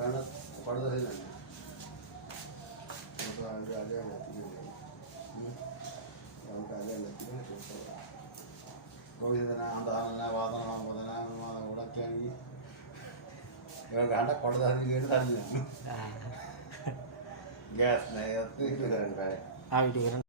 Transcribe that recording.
karena pada hari ini untuk ada yang tiga yang ada yang tiga itu kalau itu anda wadah udah kali yang ada pada hari ini tadi gas naik itu kan Ah, itu kan